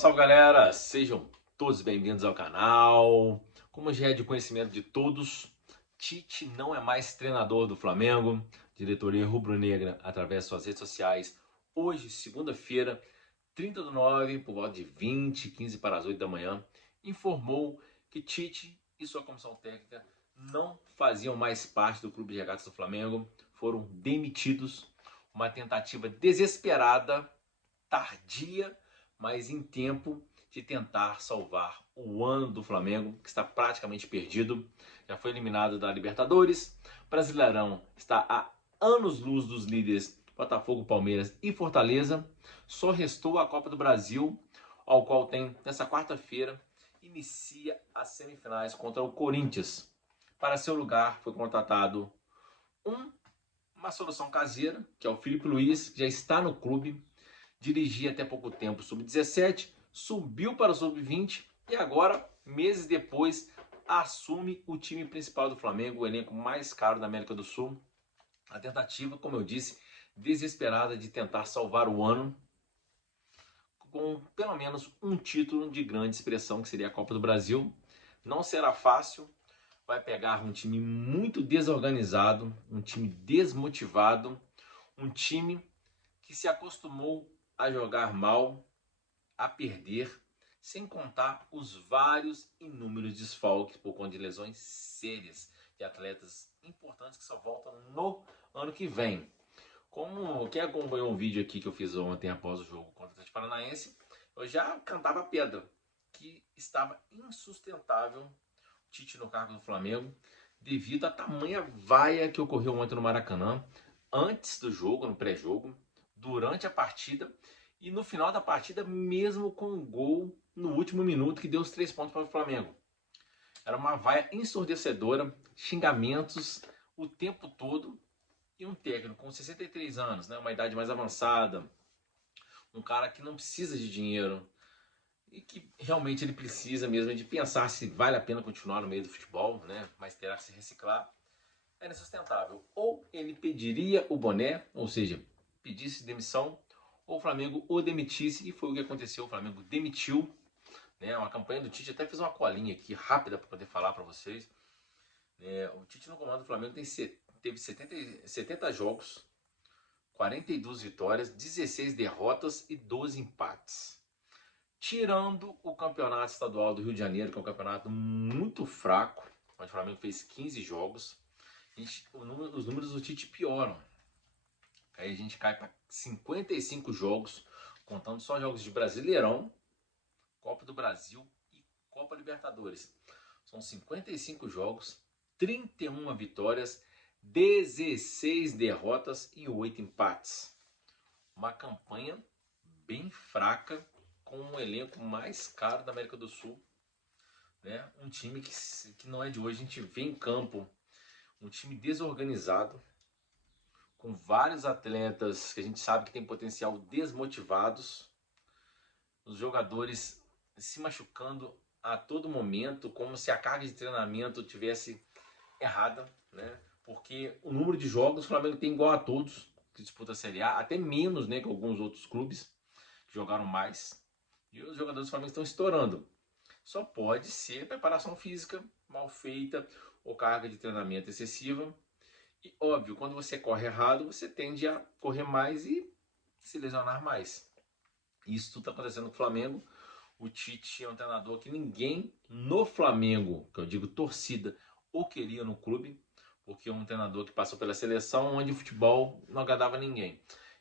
salve galera! Sejam todos bem-vindos ao canal. Como já é de conhecimento de todos, Tite não é mais treinador do Flamengo. Diretoria rubro-negra, através de suas redes sociais, hoje, segunda-feira, 30/9, por volta de 15 para as 8 da manhã, informou que Tite e sua comissão técnica não faziam mais parte do clube de regatas do Flamengo, foram demitidos. Uma tentativa desesperada, tardia, mas em tempo de tentar salvar o ano do Flamengo, que está praticamente perdido. Já foi eliminado da Libertadores. Brasileirão está a anos-luz dos líderes Botafogo, Palmeiras e Fortaleza. Só restou a Copa do Brasil, ao qual tem, nessa quarta-feira, inicia as semifinais contra o Corinthians. Para seu lugar foi contratado uma solução caseira, que é o Filipe Luiz, que já está no clube. Dirigia até pouco tempo o Sub-17, subiu para o Sub-20 e agora, meses depois, assume o time principal do Flamengo, o elenco mais caro da América do Sul. A tentativa, como eu disse, desesperada de tentar salvar o ano com pelo menos um título de grande expressão, que seria a Copa do Brasil. Não será fácil, vai pegar um time muito desorganizado, um time desmotivado, um time que se acostumou a jogar mal, a perder, sem contar os vários inúmeros desfalques por conta de lesões sérias de atletas importantes que só voltam no ano que vem. Como quem acompanhou um vídeo aqui que eu fiz ontem após o jogo contra o Atlético Paranaense, eu já cantava pedra que estava insustentável o Tite no cargo do Flamengo devido à tamanha vaia que ocorreu ontem no Maracanã, antes do jogo, no pré-jogo, durante a partida e no final da partida, mesmo com um gol no último minuto que deu os 3 pontos para o Flamengo. Era uma vaia ensurdecedora, xingamentos o tempo todo e um técnico com 63 anos, né, uma idade mais avançada, um cara que não precisa de dinheiro e que realmente ele precisa mesmo de pensar se vale a pena continuar no meio do futebol, né, mas terá que se reciclar. Era insustentável. Ou ele pediria o boné, ou seja, pedisse demissão, ou o Flamengo o demitisse, e foi o que aconteceu. O Flamengo demitiu, né? Uma campanha do Tite, até fiz uma colinha aqui rápida para poder falar para vocês. O Tite no comando do Flamengo teve 70 jogos, 42 vitórias, 16 derrotas e 12 empates. Tirando o campeonato estadual do Rio de Janeiro, que é um campeonato muito fraco, onde o Flamengo fez 15 jogos, os números do Tite pioram. Aí a gente cai para 55 jogos, contando só jogos de Brasileirão, Copa do Brasil e Copa Libertadores. São 55 jogos, 31 vitórias, 16 derrotas e 8 empates. Uma campanha bem fraca, com um elenco mais caro da América do Sul. Né? Um time que não é de hoje, a gente vê em campo um time desorganizado, com vários atletas que a gente sabe que tem potencial desmotivados, os jogadores se machucando a todo momento, como se a carga de treinamento tivesse errada, né? Porque o número de jogos o Flamengo tem igual a todos que disputam a Série A, até menos, né, que alguns outros clubes que jogaram mais. E os jogadores do Flamengo estão estourando. Só pode ser preparação física mal feita ou carga de treinamento excessiva. E óbvio, quando você corre errado, você tende a correr mais e se lesionar mais. Isso tudo está acontecendo no Flamengo. O Tite é um treinador que ninguém no Flamengo, que eu digo torcida, o queria no clube, porque é um treinador que passou pela seleção onde o futebol não agradava ninguém.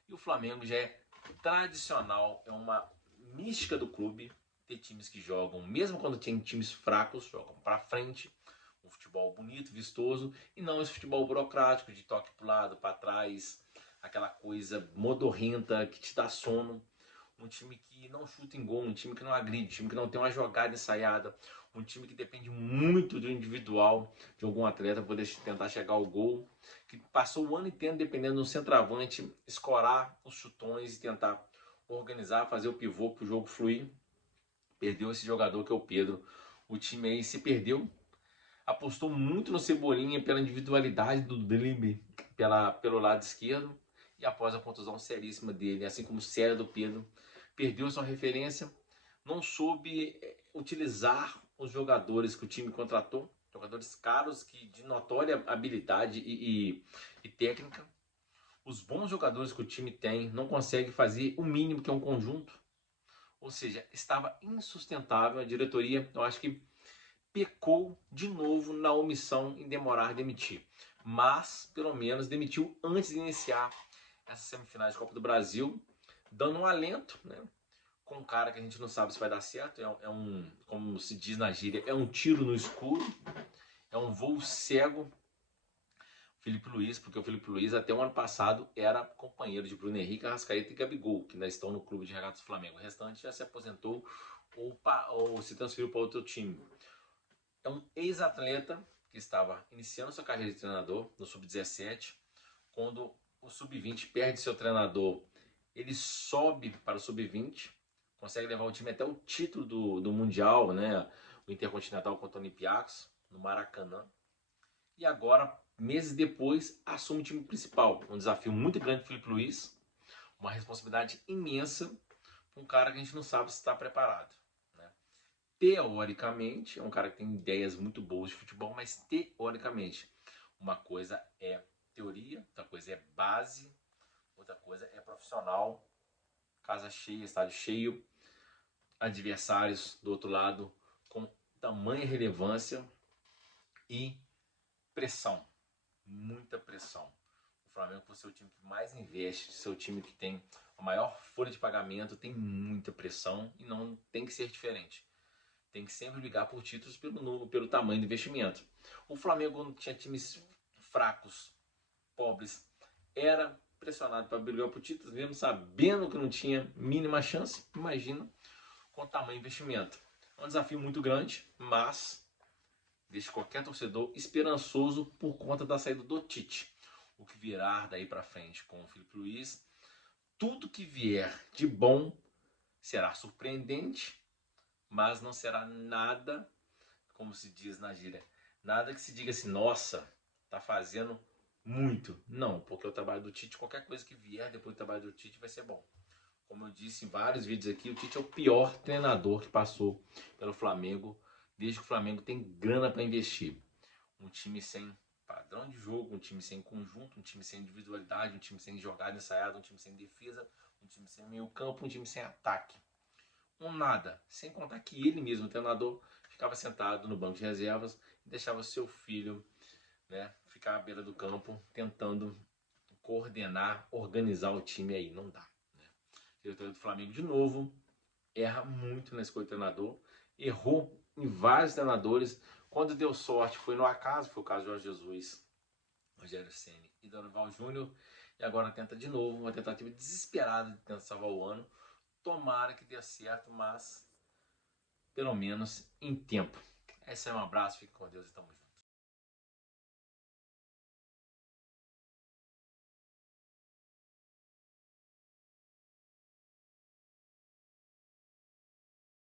E o Flamengo já é tradicional, é uma mística do clube ter times que jogam, mesmo quando tem times fracos, jogam para frente, um futebol bonito, vistoso, e não esse futebol burocrático de toque para o lado, para trás, aquela coisa modorrenta que te dá sono. Um time que não chuta em gol, um time que não agride, um time que não tem uma jogada ensaiada, um time que depende muito do individual de algum atleta para poder tentar chegar ao gol, que passou o ano inteiro dependendo do centroavante, escorar os chutões e tentar organizar, fazer o pivô para o jogo fluir. Perdeu esse jogador que é o Pedro. O time aí se perdeu, apostou muito no Cebolinha pela individualidade do drible pelo lado esquerdo, e após a contusão seríssima dele, assim como séria do Pedro, perdeu sua referência, não soube utilizar os jogadores que o time contratou, jogadores caros que de notória habilidade e técnica. Os bons jogadores que o time tem não conseguem fazer o mínimo que é um conjunto. Ou seja, estava insustentável. A diretoria, eu acho que pecou de novo na omissão em demorar a demitir. Mas, pelo menos, demitiu antes de iniciar essas semifinais de Copa do Brasil, dando um alento, né? Com um cara que a gente não sabe se vai dar certo. É um, como se diz na gíria, é um tiro no escuro. É um voo cego. Felipe Luiz, porque o Felipe Luiz até o ano passado era companheiro de Bruno Henrique, Arrascaeta e Gabigol, que ainda estão no clube de regatas do Flamengo. O restante já se aposentou ou se transferiu para outro time. É um ex-atleta que estava iniciando sua carreira de treinador no Sub-17. Quando o Sub-20 perde seu treinador, ele sobe para o Sub-20, consegue levar o time até o título do Mundial, né? O Intercontinental contra o Olympiacos, no Maracanã. E agora, meses depois, assume o time principal. Um desafio muito grande para o Felipe Luiz, uma responsabilidade imensa para um cara que a gente não sabe se está preparado. Né? Teoricamente, é um cara que tem ideias muito boas de futebol, mas teoricamente, uma coisa é teoria, outra coisa é base, outra coisa é profissional, casa cheia, estádio cheio, adversários do outro lado com tamanha relevância e pressão. Muita pressão. O Flamengo, por ser o time que mais investe, ser o time que tem a maior folha de pagamento, tem muita pressão e não tem que ser diferente. Tem que sempre brigar por títulos pelo tamanho do investimento. O Flamengo, quando tinha times fracos, pobres, era pressionado para brigar por títulos, mesmo sabendo que não tinha mínima chance. Imagina com o tamanho do investimento. É um desafio muito grande, mas deixa qualquer torcedor esperançoso por conta da saída do Tite. O que virá daí para frente com o Felipe Luiz, tudo que vier de bom será surpreendente, mas não será nada, como se diz na gíria, nada que se diga assim, nossa, tá fazendo muito. Não, porque o trabalho do Tite, qualquer coisa que vier depois do trabalho do Tite vai ser bom. Como eu disse em vários vídeos aqui, o Tite é o pior treinador que passou pelo Flamengo, desde que o Flamengo tem grana para investir. Um time sem padrão de jogo, um time sem conjunto, um time sem individualidade, um time sem jogada ensaiada, um time sem defesa, um time sem meio campo, um time sem ataque. Um nada. Sem contar que ele mesmo, o treinador, ficava sentado no banco de reservas e deixava seu filho, né, ficar à beira do campo tentando coordenar, organizar o time aí. Não dá. Né? O diretor do Flamengo, de novo, erra muito na escolha do treinador. Errou em vários treinadores. Quando deu sorte foi no acaso, foi o caso de Jorge Jesus, Rogério Ceni e Dorival Júnior. E agora tenta de novo, uma tentativa desesperada de tentar salvar o ano. Tomara que dê certo, mas pelo menos em tempo. Esse é um abraço, fique com Deus e tamo junto.